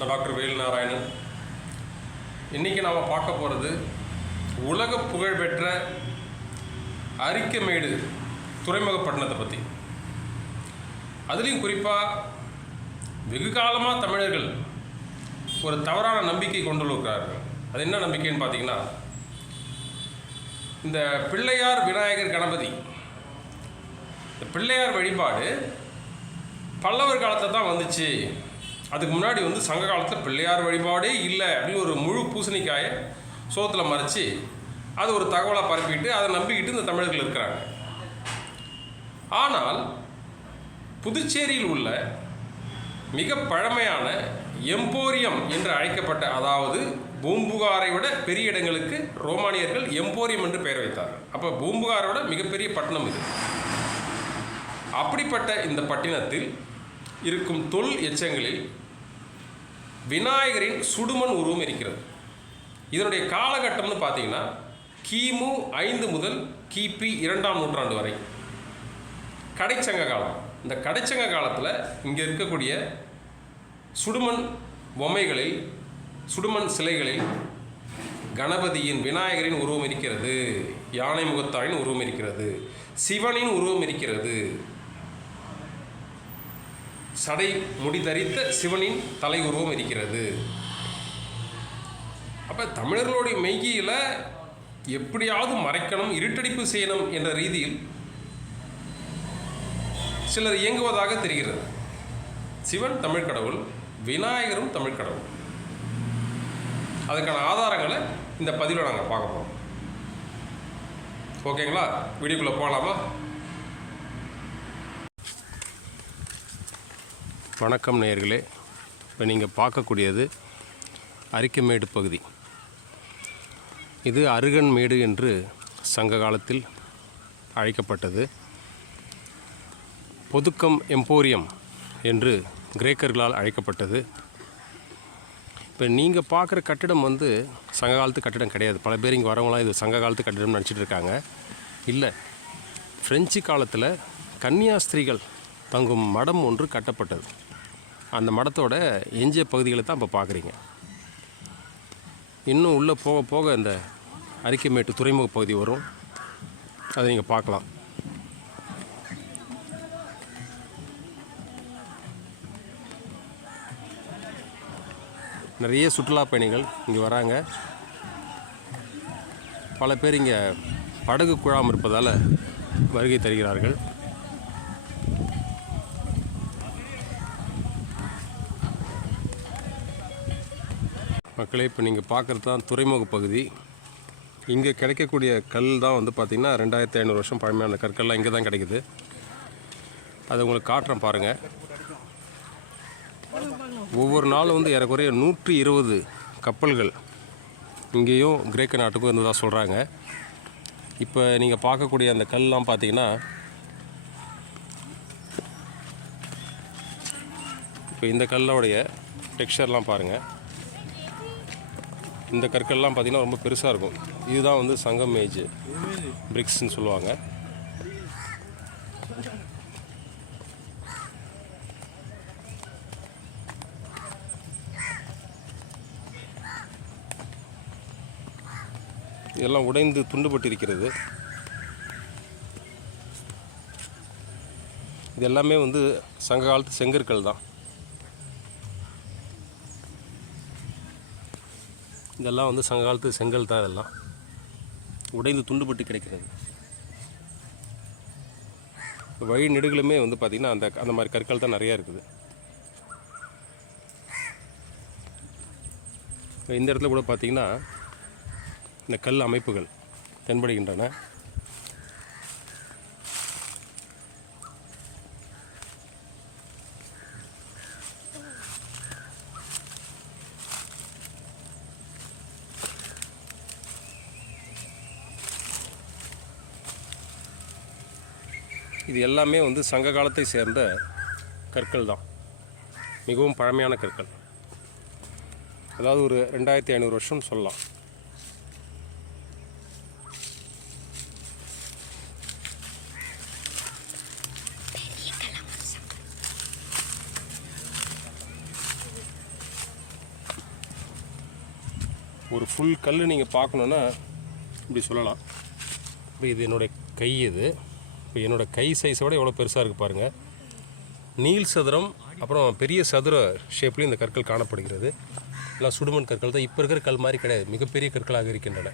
நான் டாக்டர் வேலுநாராயணன். இன்றைக்கி நாம் பார்க்க போகிறது உலக புகழ்பெற்ற அரிக்கமேடு துறைமுகப்பட்டினத்தை பற்றி. அதுலேயும் குறிப்பாக வெகு காலமாக தமிழர்கள் ஒரு தவறான நம்பிக்கை கொண்டுள்ளார்கள். அது என்ன நம்பிக்கைன்னு பார்த்தீங்கன்னா, இந்த பிள்ளையார் விநாயகர் கணபதி, இந்த பிள்ளையார் வழிபாடு பல்லவர் காலத்தில் தான் வந்துச்சு. அதுக்கு முன்னாடி சங்க காலத்தில் பிள்ளையார் வழிபாடே இல்லை அப்படின்னு ஒரு முழு பூசணிக்காயை சோத்தில் மறைச்சி அது ஒரு தகவலாக பரப்பிட்டு அதை நம்பிக்கிட்டு இந்த தமிழர்கள் இருக்கிறாங்க. ஆனால் புதுச்சேரியில் உள்ள மிக பழமையான எம்போரியம் என்று அழைக்கப்பட்ட, அதாவது பூம்புகாரை விட பெரிய இடங்களுக்கு ரோமானியர்கள் எம்போரியம் என்று பெயர் வைத்தார்கள். அப்போ பூம்புகாரை விட மிகப்பெரிய பட்டணம் இது. அப்படிப்பட்ட இந்த பட்டினத்தில் இருக்கும் தொல் எச்சங்களில் விநாயகரின் சுடுமண் உருவம் இருக்கிறது. இதனுடைய காலகட்டம்னு பார்த்தீங்கன்னா கிமு 5 முதல் கிபி 2ஆம் நூற்றாண்டு வரை கடைச்சங்க காலம். இந்த கடைச்சங்க காலத்தில் இங்கே இருக்கக்கூடிய சுடுமண் பொம்மைகளில், சுடுமண் சிலைகளில் கணபதியின், விநாயகரின் உருவம் இருக்கிறது, யானை முகத்தாரின் உருவம் இருக்கிறது, சிவனின் உருவம் இருக்கிறது, சடை முடி தரித்த சிவனின் தலை உருவம் இருக்கிறது. அப்போ தமிழர்களுடைய மெய்யியில் எப்படியாவது மறைக்கணும், இருட்டடிப்பு செய்யணும் என்ற ரீதியில் சிலர் இயங்குவதாக தெரிகிறது. சிவன் தமிழ் கடவுள், விநாயகரும் தமிழ் கடவுள். அதுக்கான ஆதாரங்களை இந்த பதிவில் நாங்கள் பார்க்க போகிறோம். ஓகேங்களா? வீடியோக்குள்ளே போகலாமா? வணக்கம் நேயர்களே. இப்போ நீங்கள் பார்க்கக்கூடியது அரிக்கமேடு பகுதி. இது அருகன்மேடு என்று சங்க காலத்தில் அழைக்கப்பட்டது. பொதுக்கம் எம்போரியம் என்று கிரேக்கர்களால் அழைக்கப்பட்டது. இப்போ நீங்கள் பார்க்குற கட்டிடம் சங்க காலத்து கட்டிடம் கிடையாது. பல பேர் இங்கே வரவங்களாம் இது சங்க காலத்து கட்டிடம்னு நினச்சிட்டு இருக்காங்க. இல்லை, ஃப்ரெஞ்சு காலத்தில் கன்னியாஸ்திரிகள் தங்கும் மடம் ஒன்று கட்டப்பட்டது. அந்த மடத்தோட எஞ்சிய பகுதிகளை தான் இப்போ பார்க்குறீங்க. இன்னும் உள்ளே போக போக இந்த அரிக்கமேட்டு துறைமுக பகுதி வரும், அதை நீங்கள் பார்க்கலாம். நிறைய சுற்றுலா பயணிகள் இங்கே வராங்க. பல பேர் இங்கே படகு குழாம் இருப்பதால் வருகை தருகிறார்கள். மக்களே, இப்போ நீங்கள் பார்க்குறது தான் துறைமுக பகுதி. இங்கே கிடைக்கக்கூடிய கல் தான் பார்த்திங்கன்னா 2500 வருஷம் பழமையான கற்கள்லாம் இங்கே தான் கிடைக்குது. அதை உங்களுக்கு காட்டுறேன் பாருங்கள். ஒவ்வொரு நாளும் ஏறக்குறைய 120 கப்பல்கள் இங்கேயும் கிரேக்க நாட்டுக்கும் இருந்ததாக சொல்கிறாங்க. இப்போ நீங்கள் பார்க்கக்கூடிய அந்த கல்லாம் பார்த்தீங்கன்னா, இப்போ இந்த கல்லோடைய டெக்ஸ்சர்லாம் பாருங்கள். இந்த கற்கள்லாம் பார்த்திங்கன்னா ரொம்ப பெருசாக இருக்கும். இதுதான் சங்கம் ஏஜ் பிரிக்ஸ்ன்னு சொல்லுவாங்க. இதெல்லாம் உடைந்து துண்டுபட்டு இருக்கிறது. இது எல்லாமே சங்க காலத்து செங்கற்கள் தான். இதெல்லாம் சங்க காலத்து செங்கல் தான். இதெல்லாம் உடைந்து துண்டுபட்டு கிடைக்கிறது. வழி நெடுகளுமே பார்த்திங்கன்னா அந்த மாதிரி கற்கள் தான் நிறையா இருக்குது. இந்த இடத்துல கூட பார்த்திங்கன்னா இந்த கல் அமைப்புகள் தென்படுகின்றன. இது எல்லாமே சங்க காலத்தை சேர்ந்த கற்கள் தான். மிகவும் பழமையான கற்கள். அதாவது ஒரு 2500 வருஷம் சொல்லலாம். ஒரு ஃபுல் கல் நீங்கள் பார்க்கணுன்னா இப்படி சொல்லலாம். இப்போ இது என்னுடைய கை. இது இப்போ என்னோடய கை சைஸை விட எவ்வளோ பெருசாக இருக்குது பாருங்கள். நீள் சதுரம் அப்புறம் பெரிய சதுர ஷேப்லேயும் இந்த கற்கள் காணப்படுகிறது. எல்லாம் சுடுமண் கற்கள் தான். இப்போ இருக்கிற கல் மாதிரி கிடையாது, மிகப்பெரிய கற்களாக இருக்கின்றன.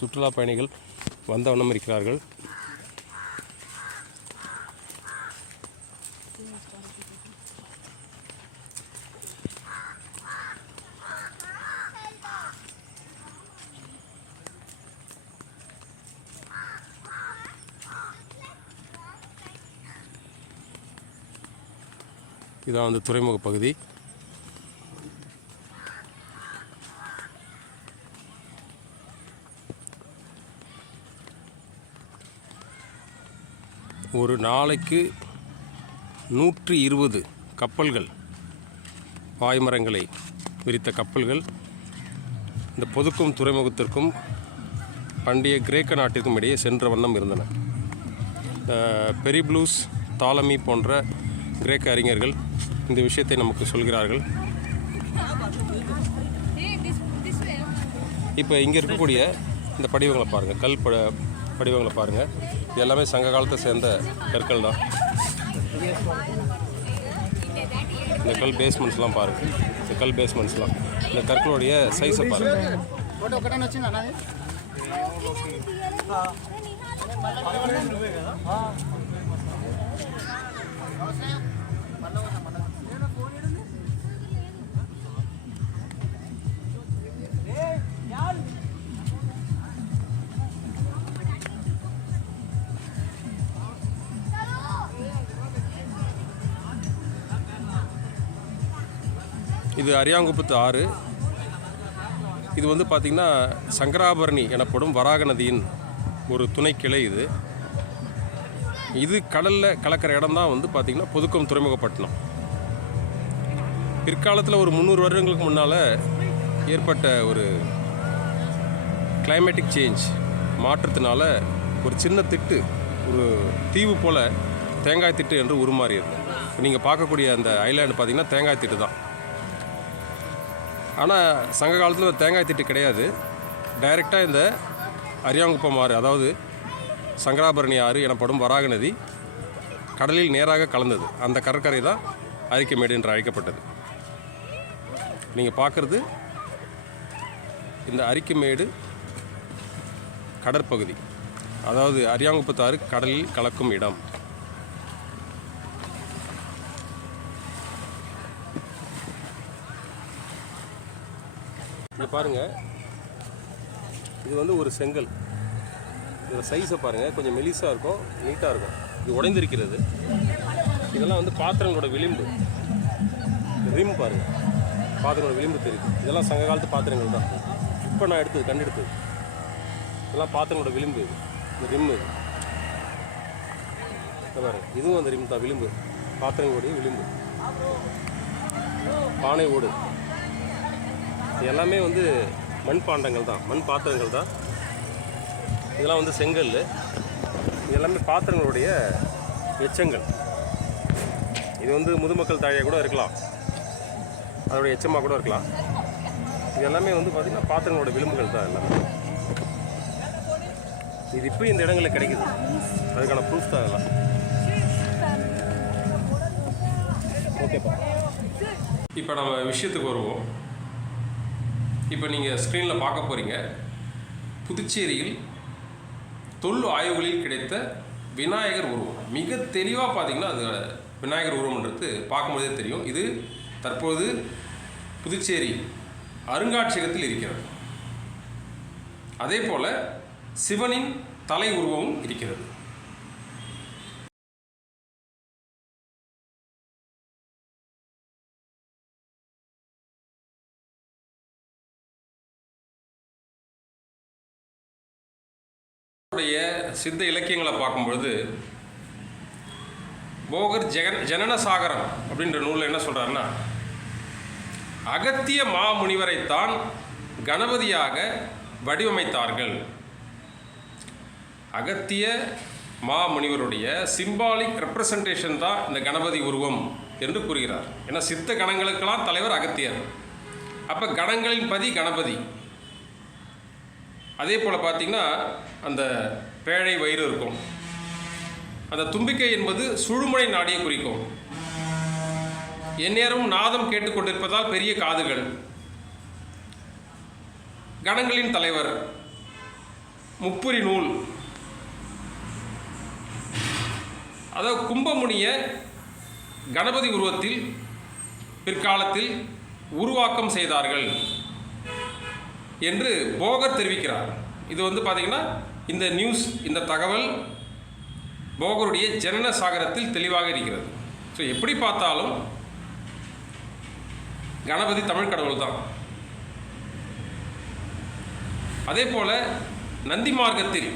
சுற்றுலா பயணிகள் வந்த வண்ணம் இருக்கிறார்கள். இதான் வந்து துறைமுக பகுதி. ஒரு நாளைக்கு 120 கப்பல்கள், பாய்மரங்களை விரித்த கப்பல்கள் இந்த பொதுக்கும் துறைமுகத்திற்கும் பண்டைய கிரேக்க நாட்டிற்கும் இடையே சென்ற வண்ணம் இருந்தன. பெரிப்ளூஸ், தாலமி போன்ற கிரேக்க அறிஞர்கள் இந்த விஷயத்தை நமக்கு சொல்கிறார்கள். இப்போ இங்கே இருக்கக்கூடிய இந்த படிவங்களை பாருங்கள், கல் படிவங்களை பாருங்கள். இது எல்லாமே சங்க காலத்தை சேர்ந்த கற்கள் தான். இந்த கல் பேஸ்மெண்ட்ஸ்லாம் பாருங்கள். இந்த கல் பேஸ்மெண்ட்ஸ்லாம் இந்த கற்களுடைய சைஸை பாருங்கள். இது அரியாங்குப்பத்து ஆறு. இது வந்து பார்த்திங்கன்னா சங்கராபரணி எனப்படும் வராக நதியின் ஒரு துணை கிளை. இது கடலில் கலக்கிற இடம் தான் வந்து பார்த்திங்கன்னா புதுக்கம் துறைமுகப்பட்டினம். பிற்காலத்தில் ஒரு 300 வருடங்களுக்கு முன்னால் ஏற்பட்ட ஒரு கிளைமேட்டிக் சேஞ்ச் மாற்றத்தினால ஒரு சின்ன திட்டு, ஒரு தீவு போல் தேங்காய் திட்டு என்று உருமாறியது. நீங்கள் பார்க்கக்கூடிய அந்த ஐலாண்டு பார்த்திங்கன்னா தேங்காய் திட்டு தான். ஆனால் சங்க காலத்தில் தேங்காய் திட்டு கிடையாது. டைரெக்டாக இந்த அரியாங்குப்பம் ஆறு, அதாவது சங்கராபரணி ஆறு எனப்படும் வராக நதி கடலில் நேராக கலந்தது. அந்த கடற்கரை தான் அரிக்கமேடு என்று அழைக்கப்பட்டது. நீங்கள் பார்க்குறது இந்த அரிக்கமேடு கடற்பகுதி, அதாவது அரியாங்குப்பத்து ஆறு கடலில் கலக்கும் இடம். இங்கே பாருங்கள், இது வந்து ஒரு செங்கல். இதோட சைஸை பாருங்கள், கொஞ்சம் மெலிசாக இருக்கும், நீட்டாக இருக்கும். இது உடைந்திருக்கிறது. இதெல்லாம் வந்து பாத்திரங்களோட விளிம்பு, ரிம் பாருங்கள், பாத்திரங்களோட விளிம்பு தெரியுது. இதெல்லாம் சங்க காலத்து பாத்திரங்கள் தான். இப்போ நான் கண்டெடுத்தது இதெல்லாம் பாத்திரங்களோட விளிம்பு. இந்த ரிம்மு பாருங்க, இதுவும் அந்த ரிம் தான், விளிம்பு, பாத்திரங்களுடைய விளிம்பு. பானை ஓடு எல்லாமே வந்து மண் பாண்டங்கள் தான், மண் பாத்திரங்கள் தான். இதெல்லாம் வந்து செங்கல். இது எல்லாமே பாத்திரங்களுடைய எச்சங்கள். இது வந்து முதுமக்கள் தாழியாக கூட இருக்கலாம், அதோடைய எச்சமாக கூட இருக்கலாம். இது எல்லாமே வந்து பார்த்திங்கன்னா பாத்திரங்களோட விளிம்புகள் தான் எல்லாமே. இது இப்போ இந்த இடங்களில் கிடைக்குது, அதுக்கான ப்ரூஃப் தான் அதெல்லாம். ஓகேப்பா, இப்போ நம்ம விஷயத்துக்கு வருவோம். இப்போ நீங்கள் ஸ்க்ரீனில் பார்க்க போகிறீங்க, புதுச்சேரியில் தொல் ஆய்வுகளில் கிடைத்த விநாயகர் உருவம். மிக தெளிவாக பார்த்தீங்கன்னா அது விநாயகர் உருவம்ன்றது பார்க்கும்போதே தெரியும். இது தற்போது புதுச்சேரி அருங்காட்சியகத்தில் இருக்கிறது. அதே போல் சிவனின் தலை உருவமும் இருக்கிறது. சித்த இலக்கியங்களை பார்க்கும்பொழுது போகர் ஜனனசாகரம் அப்படின்ற நூலில் என்ன சொல்கிறாருன்னா, அகத்திய மாமுனிவரைத்தான் கணபதியாக வடிவமைத்தார்கள். அகத்திய மாமுனிவருடைய சிம்பாலிக் ரெப்ரசன்டேஷன் தான் இந்த கணபதி உருவம் என்று கூறுகிறார். ஏன்னா சித்த கணங்களுக்கெல்லாம் தலைவர் அகத்தியர். அப்போ கணங்களின் பதி கணபதி. அதே போல் பார்த்திங்கன்னா அந்த பேழை வயிறு இருக்கும். அந்த தும்பிக்கை என்பது சுழுமுனை நாடியை குறிக்கும். எந்நேரமும் நாதம் கேட்டுக்கொண்டிருப்பதால் பெரிய காதுகள். கணங்களின் தலைவர் முப்புரி நூல். அதாவது கும்பமுனிய கணபதி உருவத்தில் பிற்காலத்தில் உருவாக்கம் செய்தார்கள் என்று போகர் தெரிவிக்கிறார். இது பார்த்திங்கன்னா இந்த நியூஸ், இந்த தகவல் போகருடைய ஜனன சாகரத்தில் தெளிவாக இருக்கிறது. ஸோ எப்படி பார்த்தாலும் கணபதி தமிழ் கடவுள் தான். அதே போல் நந்தி மார்க்கத்தில்,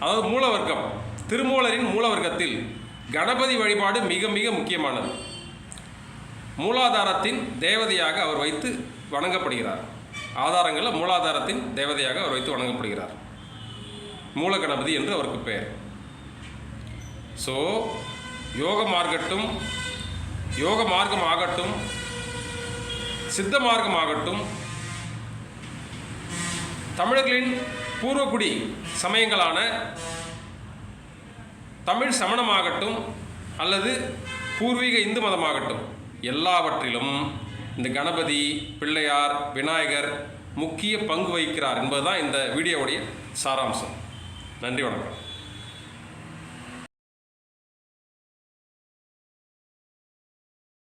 அதாவது மூலவர்க்கம், திருமூலரின் மூலவர்க்கத்தில் கணபதி வழிபாடு மிக மிக முக்கியமானது. மூலாதாரத்தின் தேவதையாக அவர் வைத்து வணங்கப்படுகிறார். ஆதாரங்களில் மூலாதாரத்தின் தேவதையாக அவர் வைத்து வணங்கப்படுகிறார். மூல கணபதி என்று அவருக்கு பெயர். ஸோ யோக மார்க்கம் ஆகட்டும், சித்த மார்க்கம் ஆகட்டும், தமிழர்களின் பூர்வக்குடி சமயங்களான தமிழ் சமணமாகட்டும் அல்லது பூர்வீக இந்து மதமாகட்டும், எல்லாவற்றிலும் இந்த கணபதி, பிள்ளையார், விநாயகர் முக்கிய பங்கு வகிக்கிறார் என்பதுதான் இந்த வீடியோவுடைய சாராம்சம். நன்றி, வணக்கம்.